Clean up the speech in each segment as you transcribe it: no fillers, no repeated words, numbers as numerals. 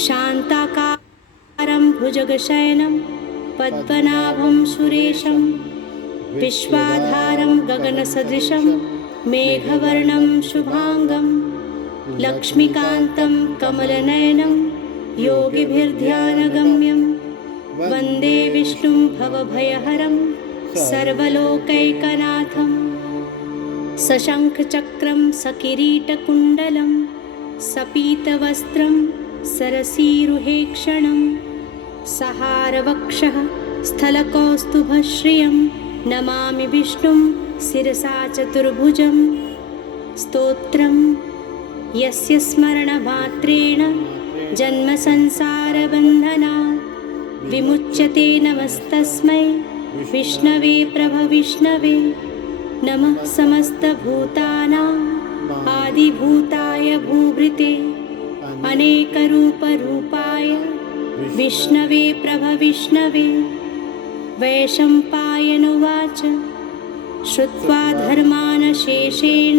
शान्ताकारं भुजगशयनं पद्मनाभं सुरेशं विश्वाधारं गगनसदृशं मेघवर्णं शुभांगं लक्ष्मीकान्तं कमलनयनं योगिभिर्ध्यानगम्यं वन्दे विष्णुं भवभयहरं सर्वलोकैकनाथं सशङ्खचक्रं सकिरीटकुण्डलं सपीतवस्त्रं सरसीरुहेक्षणं सहारवक्षः स्थलकौस्तुभश्रियं नमामि विष्णुं शिरसा चतुर्भुजं स्तोत्रं यस्य स्मरणमात्रेण जन्मसंसारबन्धनात् विमुच्यते नमस्तस्मै विष्णवे प्रभविष्णवे नमः समस्तभूतानां आदिभूताय भूभृते अनेकरूपरूपाय विष्णवे प्रभविष्णवे वैशम्पायनुवाच श्रुत्वा धर्मान् शेषेण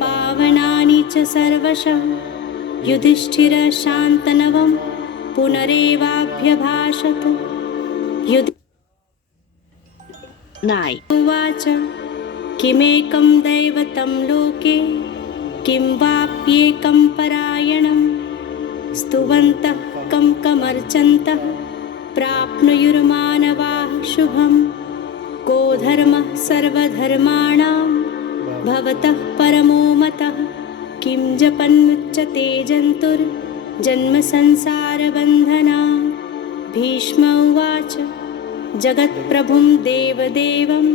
पावनानि च सर्वशः युधिष्ठिरशान्तनवं पुनरेवाभ्यभाषत उवाच किमेकं दैवतं लोके किं वाप्येकं परायणं स्तुवन्तः कं कमर्चन्तः प्राप्नुयुर्मानवाः शुभं को धर्मः सर्वधर्माणां भवतः परमो मतः किं जपन्मुच्यते जन्तुर्जन्मसंसारबन्धनात् भीष्म उवाच जगत्प्रभुं देवदेवम्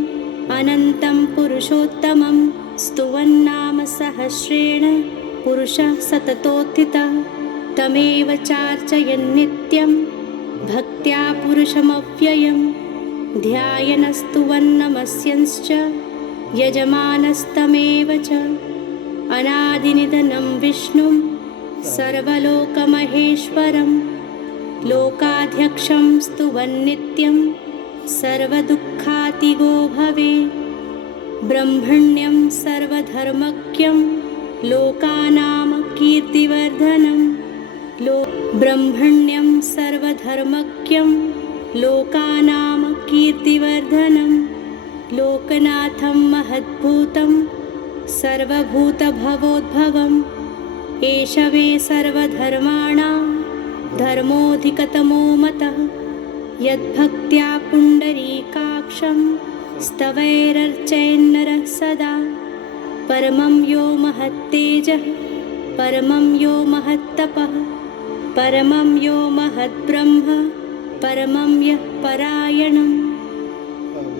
अनन्तं पुरुषोत्तमं स्तुवन्नाम सहस्रेण पुरुषः सततोत्थितः तमेव चार्चयन्नित्यं भक्त्या पुरुषमव्ययं ध्यायनस्तुवन्नमस्यंश्च यजमानस्तमेव च अनादिनिधनं विष्णुं सर्वलोकमहेश्वरं लोकाध्यक्षं स्तुवन्नित्यं सर्वदुःखातिगो भवेत् ब्रह्मण्यं सर्वधर्मज्ञं लोकानां कीर्तिवर्धनं ब्रह्मण्यं सर्वधर्मज्ञं लोकानां कीर्तिवर्धनं लोकनाथं महद्भूतं सर्वभूतभवोद्भवम् एष वै सर्वधर्माणां धर्मोऽधिकतमो मतः यद्भक्त्या पुण्डरीकाक्षं स्तवैरर्चयन्नरः सदा परमं यो महत्तेजः परमं यो महत्तपः परमं यो महद्ब्रह्म परमं यः परायणं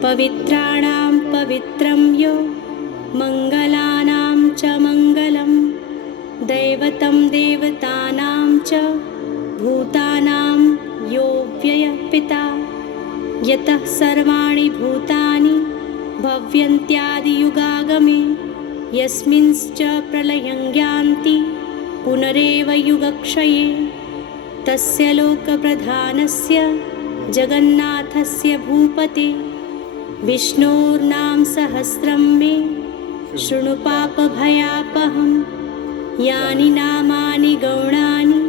पवित्राणां पवित्रं यो मङ्गलानां च मङ्गलं दैवतं देवतानां च भूतानां यो व्ययः पिता यतः सर्वाणि भूतानि भव्यन्त्यादियुगागमे यस्मिंश्च प्रलयं यान्ति पुनरेव युगक्षये तस्य लोकप्रधानस्य जगन्नाथस्य भूपते विष्णोर्नाम सहस्रं मे शृणु पापभयापहं यानि नामानि गौणानि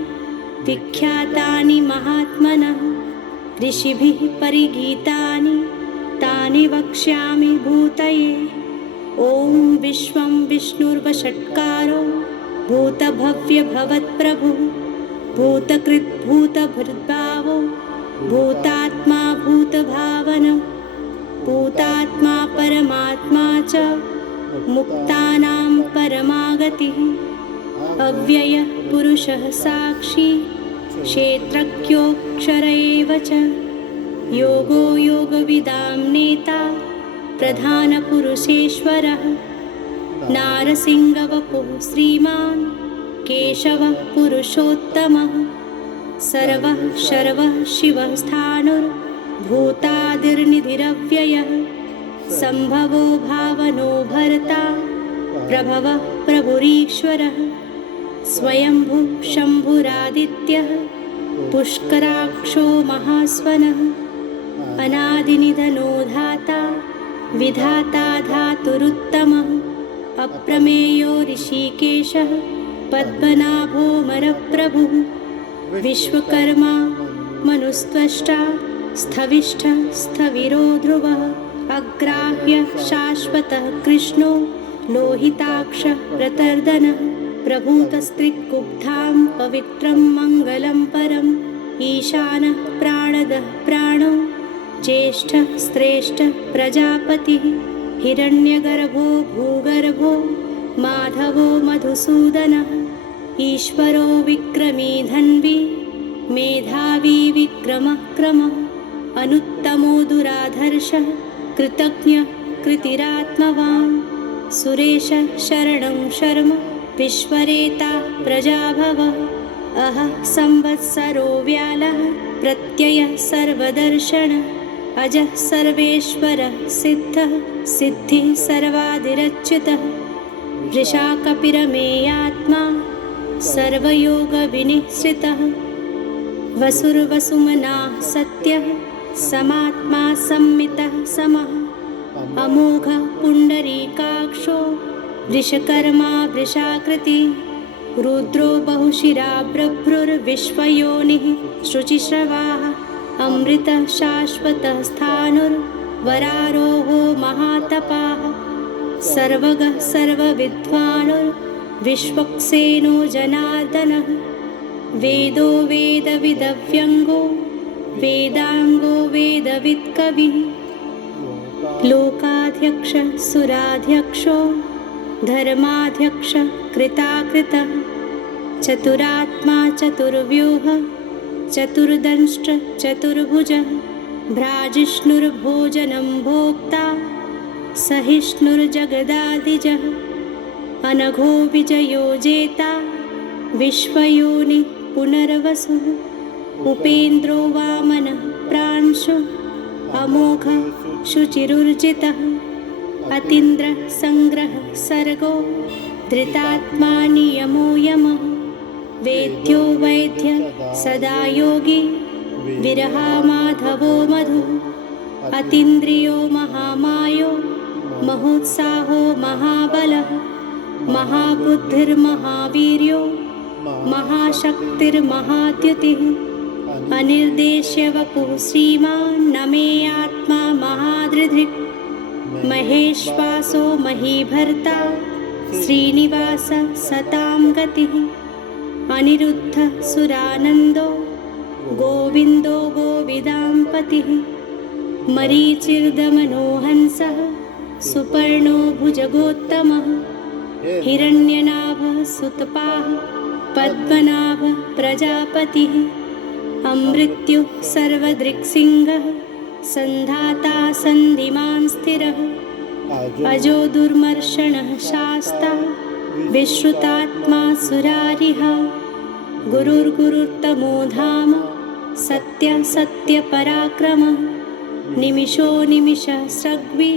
विख्यातानि महात्मनः ऋषिभिः परिगीतानि तानि वक्ष्यामि भूतये ॐ विश्वं विष्णुर्वषट्कारो भूतभव्यभवत्प्रभुः भूतकृद्भूतभृद्भावो भूतात्मा भूतभावनः भूतात्मा परमात्मा च मुक्तानां परमागतिः अव्ययः पुरुषः साक्षी क्षेत्रज्ञोऽक्षर एव च योगो योगविदां नेता प्रधानपुरुषेश्वरः नारसिंहवपुः श्रीमान् केशवः पुरुषोत्तमः सर्वः शर्वः शिवः स्थाणुर्भूतादिर्निधिरव्ययः सम्भवो भावनो भर्ता प्रभवः प्रभुरीश्वरः स्वयंभुः शम्भुरादित्यः पुष्कराक्षो महास्वनः अनादिनिधनो धाता विधाता धातुरुत्तमः अप्रमेयो ऋषिकेशः पद्मनाभो मरप्रभुः विश्वकर्मा मनुस्त्वष्टा स्थविष्ठः स्थविरो ध्रुवः अग्राह्य शाश्वतः कृष्णो लोहिताक्षः प्रतर्दनः प्रभूतस्त्रिकुब्धां पवित्रं मङ्गलं परम् ईशानः प्राणदः प्राणो ज्येष्ठः श्रेष्ठः प्रजापतिः हिरण्यगर्भो भूगर्भो माधवो मधुसूदनः ईश्वरो विक्रमी धन्वी मेधावी विक्रमः क्रमः अनुत्तमो दुराधर्षः कृतज्ञः कृतिरात्मवान् सुरेशः शरणं शर्म विश्वरेता प्रजाभवः अहः संवत्सरो व्यालः प्रत्ययः सर्वदर्शनः अजः सर्वेश्वरः सिद्धः सिद्धिः सर्वादिरच्युतः वृषाकपिरमेयात्मा सर्वयोगविनिश्रितः वसुर्वसुमनाः सत्यः समात्मा सम्मितः समः अमोघः पुण्डरीकाक्षो वृषकर्मा वृषाकृति रुद्रो बहुशिरा बभ्रुर्विश्वयोनिः शुचिश्रवाः अमृतः शाश्वतः स्थाणुर्वरारोहो महातपाः सर्वगः सर्वविद्वानुर्विश्वक्सेनो जनार्दनः वेदो वेदविदव्यङ्गो वेदाङ्गो वेदवित्कविः लोकाध्यक्षः सुराध्यक्षो धर्माध्यक्षः कृताकृतः चतुरात्मा चतुर्व्यूहः चतुर्दंष्ट चतुर्भुजः भ्राजिष्णुर्भोजनं भोक्ता सहिष्णुर्जगदादिजः अनघो विजयो जेता विश्वयोनि पुनर्वसुः उपेन्द्रो वामनः प्रांशु अमोघः शुचिरुर्जितः अतीन्द्रः संग्रहः सर्गो धृतात्मा नियमो यमः वेद्यो वैद्यः सदा योगी विरहामाधवो मधुः अतीन्द्रियो महामायो महोत्साहो महाबलः महाबुद्धिर्महावीर्यो महाशक्तिर्महाद्युतिः अनिर्देश्य वपुः श्रीमान् न मे आत्मा महादृधिक् महेश्वासो महीभर्ता श्रीनिवासः सतां गतिः अनिरुद्धः सुरानन्दो गोविन्दो गोविदाम्पतिः मरीचिर्दमनो हंसः सुपर्णो भुजगोत्तमः हिरण्यनाभः सुतपाः पद्मनाभः प्रजापतिः अमृत्युः सर्वदृक्सिंहः सन्धाता सन्धिमान् स्थिरः अजो दुर्मर्षणः शास्ता विश्रुतात्मा सुरारिः गुरुर्गुरुर्तमो धाम सत्य सत्यपराक्रमः निमिषो निमिषः सृग्वी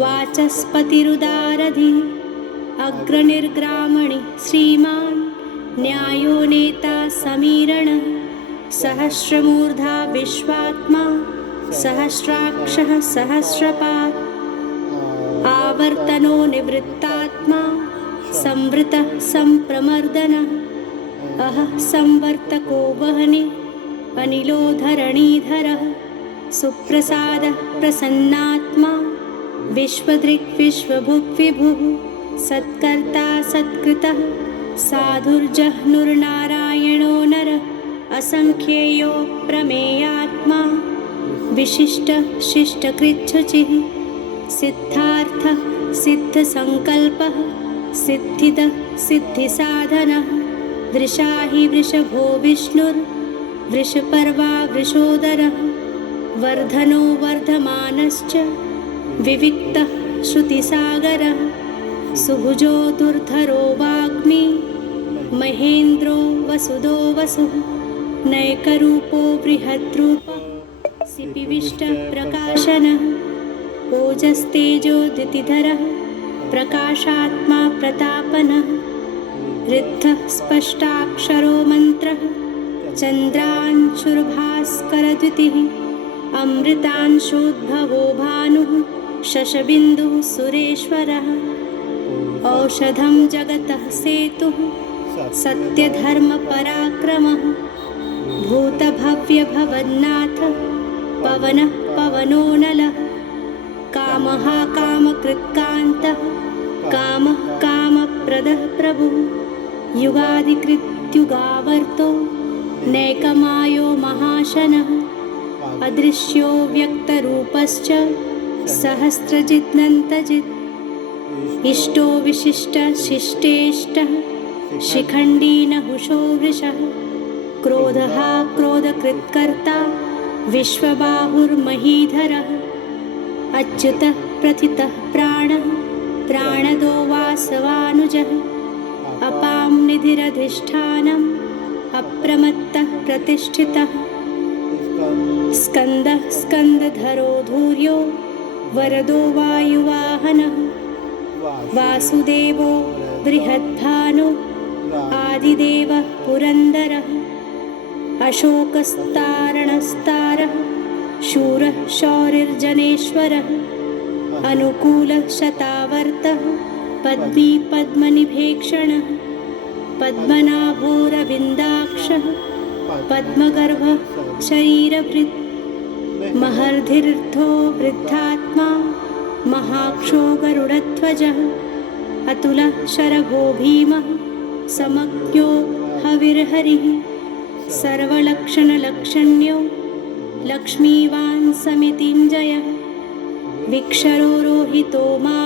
वाचस्पतिरुदारधिः अग्रनिर्ग्रामणि श्रीमान् न्यायो नेता समीरणः सहस्रमूर्धा विश्वात्मा सहस्राक्षः सहस्रपात् आवर्तनो निवृत्तात्मा संवृतः संप्रमर्दनः अहः संवर्तको वह्नि अनिलो धरणीधरः सुप्रसादः प्रसन्नात्मा विश्वदृक् विश्वभुक् विभुः सत्कर्ता सत्कृतः साधुर्जह्नुर्नारायणो नरः असंख्येयो प्रमेयात्मा विशिष्टः शिष्टकृच्छुचिः सिद्धार्थः सिद्धसंकल्पः सिद्धिदः सिद्धिसाधनः वृषा हि वृषभो विष्णुर्वृषपर्वा वृषोदरः वर्धनो वर्धमानश्च विविक्तः श्रुतिसागरः सुभुजो दुर्धरो वाग्मी महेन्द्रो वसुदो वसुः नैकरूपो बृहद्रूपः सिपिविष्टप्रकाशनः ओजस्तेजो द्युतिधरः प्रकाशात्मा प्रतापनः ऋद्धः स्पष्टाक्षरो मन्त्रः चन्द्रांशुर्भास्करद्युतिः अमृतांशोद्भवो भानुः शशबिन्दुः सुरेश्वरः औषधं जगतः सेतुः सत्यधर्मपराक्रमः व्यभवन्नाथ पवनः पवनोऽनलः कामः कामकृत्कान्तः कामः कामप्रदः प्रभुः युगादिकृत्युगावर्तो नैकमायो महाशनः अदृश्यो व्यक्तरूपश्च सहस्रजिदनन्तजित् इष्टो विशिष्टशिष्टेष्टः शिखण्डी नहुषो वृषः क्रोधः क्रोधकृत्कर्ता विश्वबाहुर्महीधरः अच्युतः प्रथितः प्राणः प्राणदो वासवानुजः अपां निधिरधिष्ठानम् अप्रमत्तः प्रतिष्ठितः स्कन्दः स्कन्दधरो धूर्यो वरदो वायुवाहनः वासुदेवो बृहद्भानो आदिदेवः पुरन्दरः अशोकस्तारणस्तारः शूरः शौरिर्जनेश्वरः अनुकूलः शतावर्तः पद्मी पद्मनिभेक्षणः पद्मनाभोरविन्दाक्षः पद्मगर्भः शरीरभृत् महर्धिर्धो वृद्धात्मा महाक्षो गरुडध्वजः अतुलः शरभो भीमः समज्ञो हविर्हरिः सर्वलक्षणलक्षण्यो लक्ष्मीवान् समितिञ्जयः विक्षरो रोहितो मा